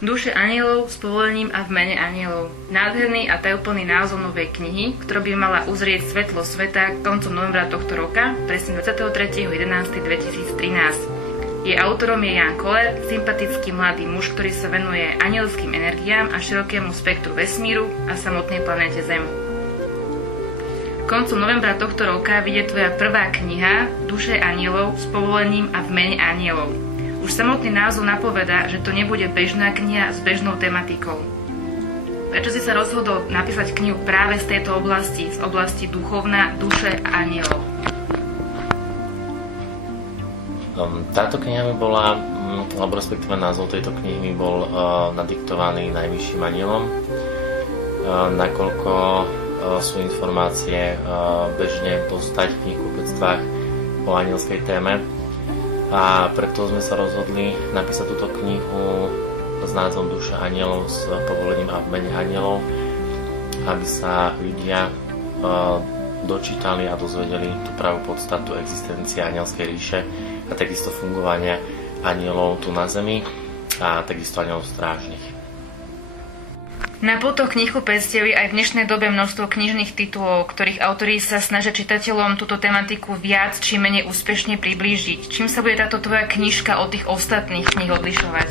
Duše anielov s povolením a v mene anielov. Nádherný a tajúplný názov novej knihy, ktorá by mala uzrieť svetlo sveta koncom novembra tohto roka, presne 23.11.2013. Jej autorom je Jan Koller, sympatický mladý muž, ktorý sa venuje anielským energiám a širokému spektru vesmíru a samotnej planéte Zem. Koncom novembra tohto roka vyjde tvoja prvá kniha Duše anielov s povolením a v mene anielov. Už samotný názov napovedá, že to nebude bežná kniha s bežnou tematikou. Prečo si sa rozhodol napísať knihu práve z tejto oblasti, z oblasti duchovná, duše a anielov? Táto kniha mi bola, alebo respektíve názov tejto knihy mi bol nadiktovaný najvyšším anielom, nakoľko sú informácie bežne dostať v knihkupectvách o anielskej téme. A preto sme sa rozhodli napísať túto knihu s názvom Duša anielov s povolením a v mene anielov, aby sa ľudia dočítali a dozvedeli tú pravú podstatu existencie anielskej ríše a takisto fungovania anielov tu na zemi a takisto anielov strážnych. Na poltoch knihkupectiev je aj v dnešnej dobe množstvo knižných titulov, ktorých autori sa snažia čitateľom túto tematiku viac či menej úspešne priblížiť. Čím sa bude táto tvoja knižka od tých ostatných kníh odlišovať?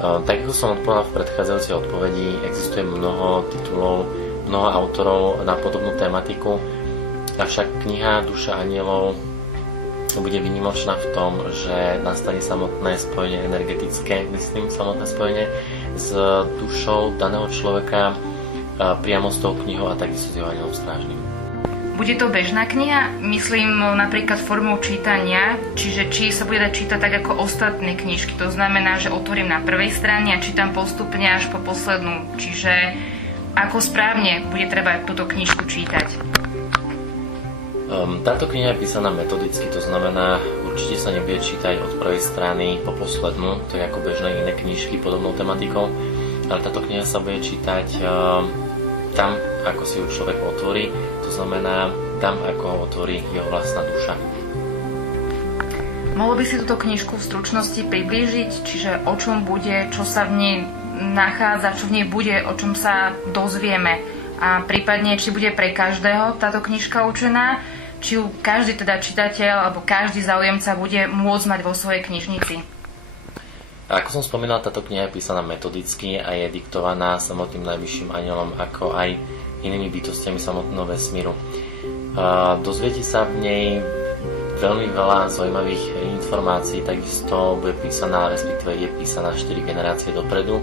Tak ako som odpovedal v predchádzajúcej odpovedi, existuje mnoho titulov, mnoho autorov na podobnú tematiku, avšak kniha Duša anielov bude výnimočná v tom, že nastane samotné spojenie energetické, samotné spojenie s dušou daného človeka priamo s tou knihou a takisto s jeho anielom strážnym. Bude to bežná kniha? Myslím napríklad formou čítania, čiže či sa bude dať čítať tak ako ostatné knižky. To znamená, že otvorím na prvej strane a čítam postupne až po poslednú. Čiže ako správne bude treba túto knižku čítať? Táto kniha je písaná metodicky, to znamená, určite sa nebude čítať od prvej strany po poslednú, to je ako bežné iné knižky podobnou tematikou, ale táto kniha sa bude čítať tam, ako si ju človek otvorí, to znamená tam, ako ho otvorí jeho vlastná duša. Mohol by si túto knižku v stručnosti priblížiť, čiže o čom bude, čo sa v nej nachádza, čo v nej bude, o čom sa dozvieme a prípadne, či bude pre každého táto knižka určená, či ju každý teda čitateľ alebo každý záujemca bude môcť mať vo svojej knižnici. Ako som spomínal, táto kniha je písaná metodicky a je diktovaná samotným najvyšším anielom, ako aj inými bytostiami samotného vesmíru. Dozviete sa v nej veľmi veľa zaujímavých informácií, takisto bude písaná, respektíve je písaná 4 generácie dopredu,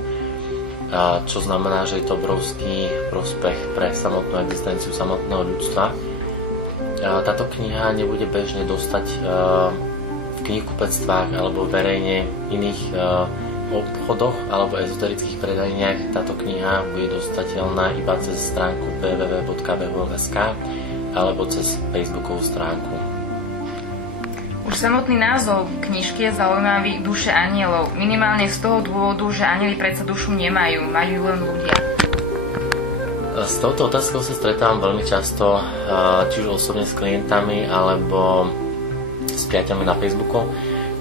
čo znamená, že je to obrovský prospech pre samotnú existenciu samotného ľudstva. Táto kniha nebude bežne dostať v knihkupectvách alebo verejne iných obchodoch alebo ezoterických predajniach. Táto kniha bude dostateľná iba cez stránku www.bhov.sk alebo cez facebookovú stránku. Už samotný názov knižky je zaujímavý, Duše anielov. Minimálne z toho dôvodu, že anieli predsa dušu nemajú, majú len ľudia. S touto otázkou sa stretávam veľmi často, či už osobne s klientami alebo s priateľmi na Facebooku.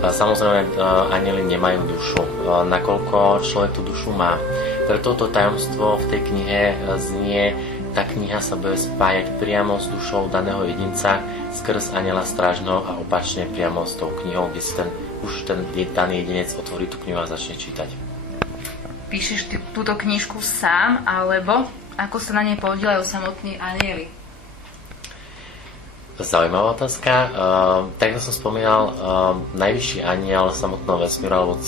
Samozrejme, anieli nemajú dušu, nakoľko človek tú dušu má. Preto to tajomstvo v tej knihe znie: tá kniha sa bude spájať priamo s dušou daného jedinca skrz aniela strážneho a opačne priamo s tou knihou, kde si ten daný jedinec otvorí tú knihu a začne čítať. Píšeš túto knižku sám, alebo ako sa na nej podieľajú samotní anieli? Zaujímavá otázka. Tak ako som spomínal, najvyšší aniel samotného vesmíru alebo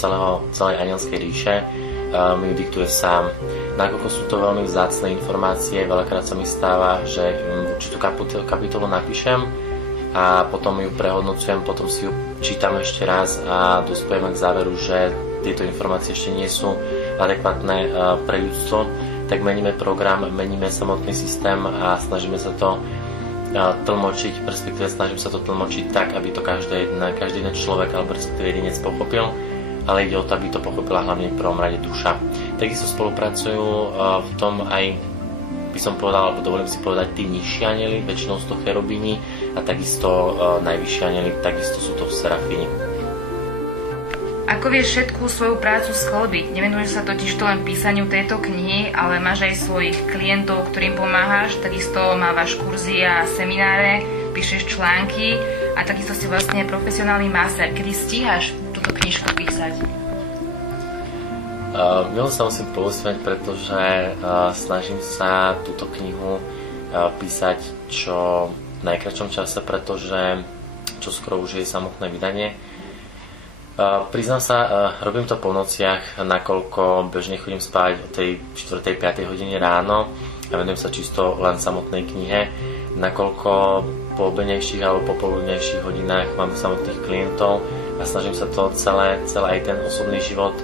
celej anielskej ríše mi ju diktuje sám. Nakoľko sú to veľmi vzácne informácie, veľakrát sa mi stáva, že určitú kapitolu napíšem a potom ju prehodnocujem, potom si ju čítam ešte raz a dospejeme k záveru, že tieto informácie ešte nie sú adekvátne pre ľudstvo, tak meníme program, meníme samotný systém a snažíme sa to tlmočiť, respektíve snažím sa to tlmočiť tak, aby to každý jeden človek alebo respektíve jedinec pochopil, ale ide o to, aby to pochopila hlavne v prvom rade duša. Takisto spolupracujú v tom aj, by som povedal, alebo dovolím si povedať, tí nižší anieli, väčšinou sú to cherubíni a takisto najvyšší anieli, takisto sú to serafíni. Ako vieš všetkú svoju prácu skĺbiť? Nevenuješ sa totiž to len písaniu tejto knihy, ale máš aj svojich klientov, ktorým pomáhaš, takisto mávaš kurzy a semináre, píšeš články a takisto si vlastne profesionálny master. Kedy stíhaš túto knižku písať? Milo sa musím pousmiať, pretože snažím sa túto knihu písať čo v najkračšom čase, pretože čoskoro už je samotné vydanie. Priznám sa, robím to po nociach, nakoľko bežne chodím spať o tej 4. 5. hodine ráno a venujem sa čisto len samotnej knihe, nakoľko po obednejších alebo popoludnejších hodinách mám samotných klientov a snažím sa to celé aj ten osobný život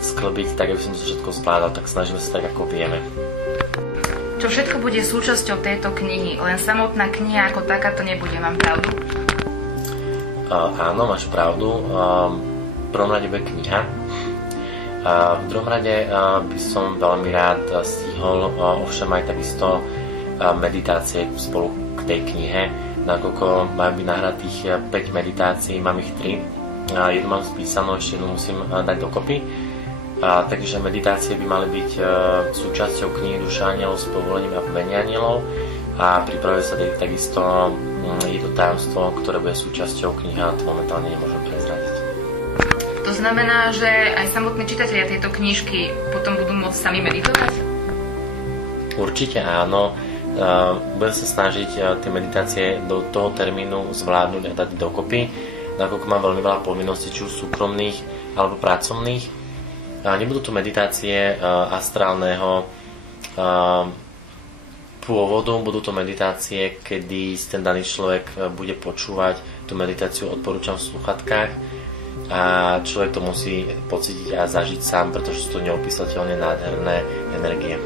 sklbiť tak, aby som to všetko zvládal, tak snažíme sa tak, ako vieme. Čo všetko bude súčasťou tejto knihy? Len samotná kniha ako takáto nebude, mám pravdu? Áno, máš pravdu. V prvom rade bude kniha. V druhom rade by som veľmi rád stihol ovšem aj takisto meditácie spolu k tej knihe. Nakoľko majú byť nahratých 5 meditácií, mám ich 3. Jednu mám spísanú, ešte jednu musím dať dokopy. Takže meditácie by mali byť súčasťou knihy Duša anielov s povolením a v mene anielov. A pripravuje sa takisto je to tajomstvo, ktoré bude súčasťou knihy a to momentálne nemôžem prezradiť. To znamená, že aj samotní čitatelia tejto knižky potom budú môcť sami meditovať? Určite áno. Budem sa snažiť tie meditácie do toho termínu zvládnuť a dať dokopy, nakoľko mám veľmi veľa povinností, či už súkromných alebo pracovných. Nebudú to meditácie astrálneho pôvodu, budú to meditácie, kedy ten daný človek bude počúvať tú meditáciu, odporúčam v sluchatkách a človek to musí pocítiť a zažiť sám, pretože sú to neopísateľne nádherné energie.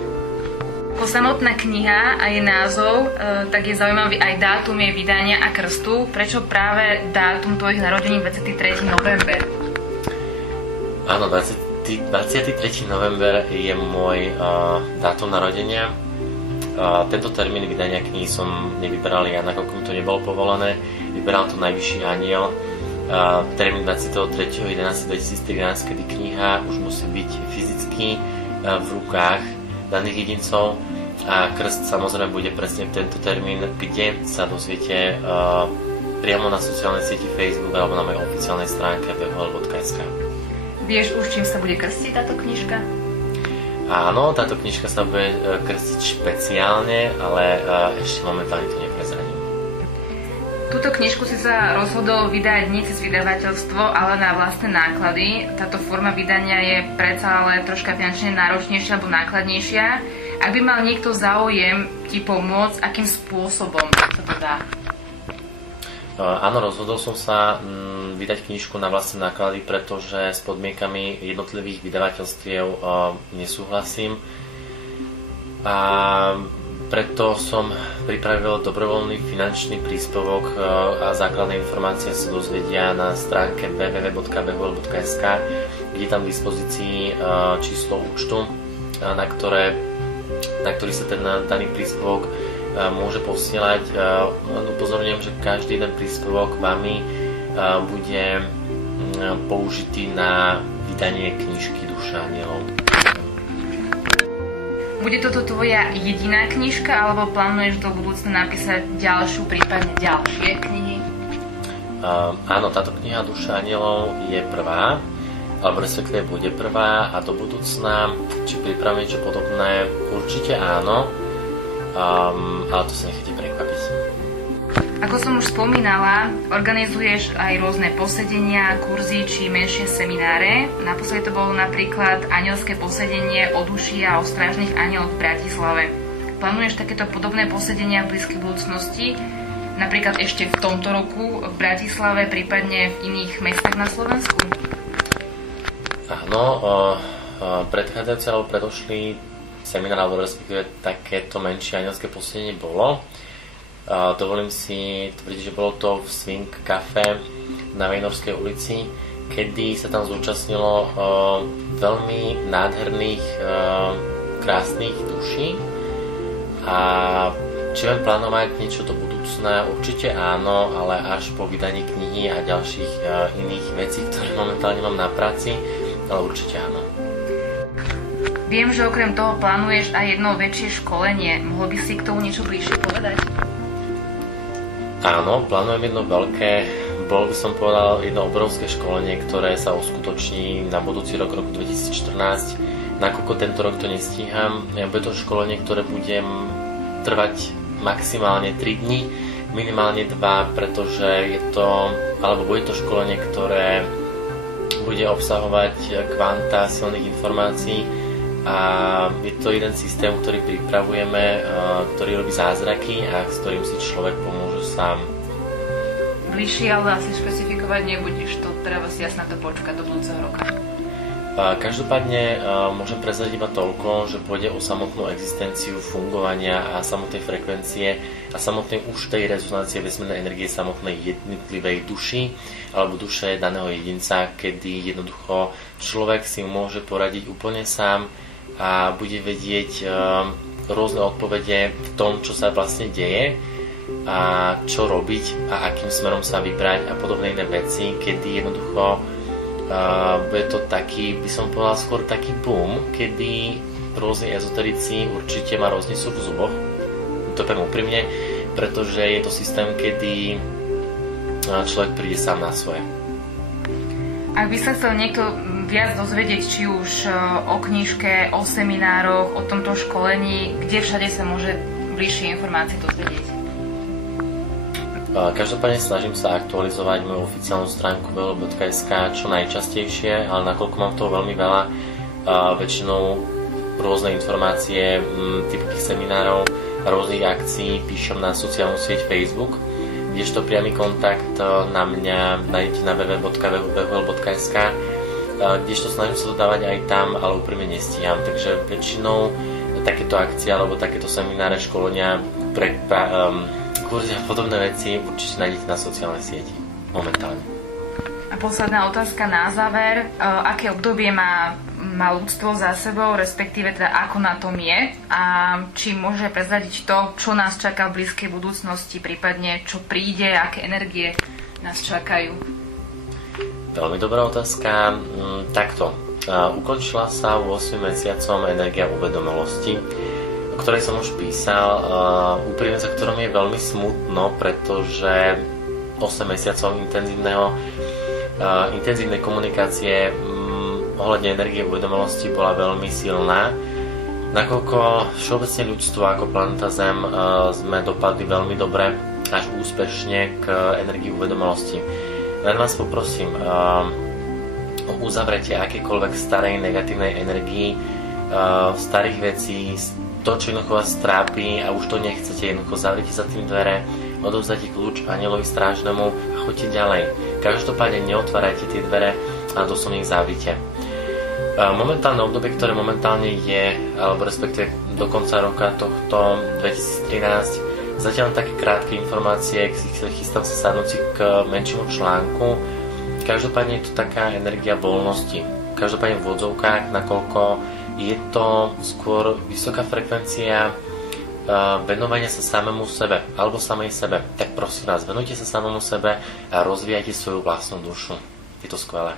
Ako samotná kniha a jej názov, tak je zaujímavý aj dátum jej vydania a krstu. Prečo práve dátum tvojich narodení 23. november? Áno, 23. november je môj dátum narodenia. Tento termín vydania knihy som nevyberal ja, nakoľko mi to nebolo povolené. Vyberal to najvyšší aniel. Termín 23.11.2013, kedy kniha už musí byť fyzicky v rukách daných jedincov a krst samozrejme bude presne v tento termín, kde sa dozviete priamo na sociálnej sieti Facebook alebo na mojej oficiálnej stránke www.hl.sk. Vieš už, čím sa bude krstiť táto knižka? Áno, táto knižka sa bude krstiť špeciálne, ale ešte momentálne to neprezradím. Túto knižku si sa rozhodol vydať nie cez vydavateľstvo, ale na vlastné náklady. Táto forma vydania je predsa ale troška finančne náročnejšia alebo nákladnejšia. Ak by mal niekto záujem ti pomôcť, akým spôsobom sa to dá? Áno, rozhodol som sa vydať knižku na vlastné náklady, pretože s podmienkami jednotlivých vydavateľstiev nesúhlasím. A preto som pripravil dobrovoľný finančný príspevok a základné informácie sa dozvedia na stránke www.hl.sk, kde je tam v dispozícii číslo účtu, na ktorý sa ten daný príspevok môže posielať. Upozorňujem, že každý jeden príspevok vami bude použitý na vydanie knižky Duša anielov. Bude toto tvoja jediná knižka, alebo plánuješ do budúcna napísať ďalšiu, prípadne ďalšie knihy? Áno, táto kniha Duša anielov je prvá, alebo respektíve bude prvá a do budúcna, či pripravím niečo podobné, určite áno. Ale to sa nechajte prekvapiť. Ako som už spomínala, organizuješ aj rôzne posedenia, kurzy či menšie semináre. Naposledy to bolo napríklad anielské posedenie o duši a o strážnych anieloch v Bratislave. Plánuješ takéto podobné posedenia v blízkej budúcnosti? Napríklad ešte v tomto roku v Bratislave, prípadne v iných mestách na Slovensku? Áno, predchádzajúce alebo predošlý seminár, alebo respektíve takéto menšie anielské posedenie bolo. Dovolím si tvrdiť, že bolo to v Swing Cafe na Vejnorskej ulici, kedy sa tam zúčastnilo veľmi nádherných, krásnych duší. A či len plánovať niečo do budúcna, budúcna určite áno, ale až po vydaní knihy a ďalších iných vecí, ktoré momentálne mám na práci, ale určite áno. Viem, že okrem toho plánuješ aj jedno väčšie školenie. Mohol by si k tomu niečo bližšie povedať? Áno, plánujem jedno veľké, bol by som povedal jedno obrovské školenie, ktoré sa uskutoční na budúci rok 2014. Nakoľko tento rok to nestíham, bude to školenie, ktoré budem trvať maximálne 3 dni, minimálne 2, pretože bude to školenie, ktoré bude obsahovať kvanta silných informácií a je to jeden systém, ktorý pripravujeme, ktorý robí zázraky a s ktorým si človek pomôže sám. Bližšie, ale asi špecifikovať nebudeš, to treba si jasne to počkať do budúceho roka. Každopádne môžem prezradiť iba toľko, že pôjde o samotnú existenciu fungovania a samotnej frekvencie a samotnej už tej rezonancie vesmírnej energie samotnej jednotlivej duši alebo duše daného jedinca, kedy jednoducho človek si môže poradiť úplne sám a bude vedieť rôzne odpovede v tom, čo sa vlastne deje a čo robiť a akým smerom sa vybrať a podobné iné veci, kedy jednoducho bude to taký, by som povedal skôr taký boom, kedy rôzni ezoterici určite ma roznesú v zuboch. To poviem úprimne, pretože je to systém, kedy človek príde sám na svoje. Ak by sa chcel niekto viac dozvedieť, či už o knižke, o seminároch, o tomto školení, kde všade sa môže bližšie informácie dozvedieť? Každopádne snažím sa aktualizovať moju oficiálnu stránku www.sk čo najčastejšie, ale nakoľko mám toho veľmi veľa, väčšinou rôzne informácie typu tých seminárov a rôznych akcií píšem na sociálnu sieť Facebook, kdežto priamy kontakt na mňa nájdete na www.sk, kdežto snažím sa dodávať aj tam, ale úprimne nestíham, takže väčšinou takéto akcie alebo takéto semináre, školenia kurzy a podobné veci určite nájdete na sociálnej sieti momentálne. A posledná otázka na záver. Aké obdobie má ľudstvo za sebou, respektíve teda ako na tom je a či môže prezradiť to, čo nás čaká v blízkej budúcnosti, prípadne čo príde, aké energie nás čakajú? Veľmi dobrá otázka. Takto. Ukončila sa 8 mesiacom energia uvedomelosti, o ktorej som už písal, úprimne za ktorom je veľmi smutno, pretože 8 mesiacov intenzívnej komunikácie ohľadne energie uvedomelosti bola veľmi silná. Nakoľko všeobecne ľudstvo ako planéta Zem sme dopadli veľmi dobre až úspešne k energii uvedomelosti. Len vás poprosím o uzavretie akékoľvek starej negatívnej energii, starých vecí, to, čo jednoducho vás trápi a už to nechcete, jednoducho zavrite za tým dvere, odovzdajte kľúč anielovi strážnemu a choďte ďalej. Každopádne neotvárajte tie dvere a doslovne ich zavrite. Momentálne obdobie, ktoré momentálne je, alebo respektíve do konca roka tohto 2013, zatiaľ také krátke informácie, chystám sa sadnúť si k menšiemu článku. Každopádne je to taká energia voľnosti. Každopádne v odzovkách, nakoľko je to skôr vysoká frekvencia venovania sa samému sebe alebo samej sebe. Tak prosím vás, venujte sa samému sebe a rozvíjajte svoju vlastnú dušu. Je to skvelé.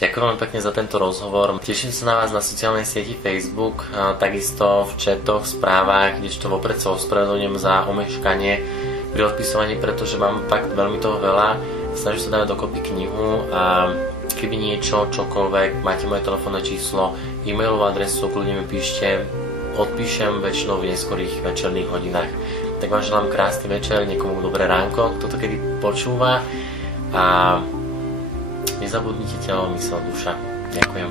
Ďakujem vám pekne za tento rozhovor. Teším sa na vás na sociálnej sieti Facebook, takisto v chatoch, správach, kdežto vopred sa ospravedlňujem za omeškanie pri odpisovaní, pretože mám fakt veľmi toho veľa. Snažím sa dávať dokopy knihu a keby niečo, čokoľvek, máte moje telefónne číslo, e-mailovú adresu, kľudne mi píšte, odpíšem väčšinou v neskorých večerných hodinách. Tak vám želám krásny večer, niekomu dobré ránko, kto to kedy počúva a nezabudnite telo, mysel, duša. Ďakujem.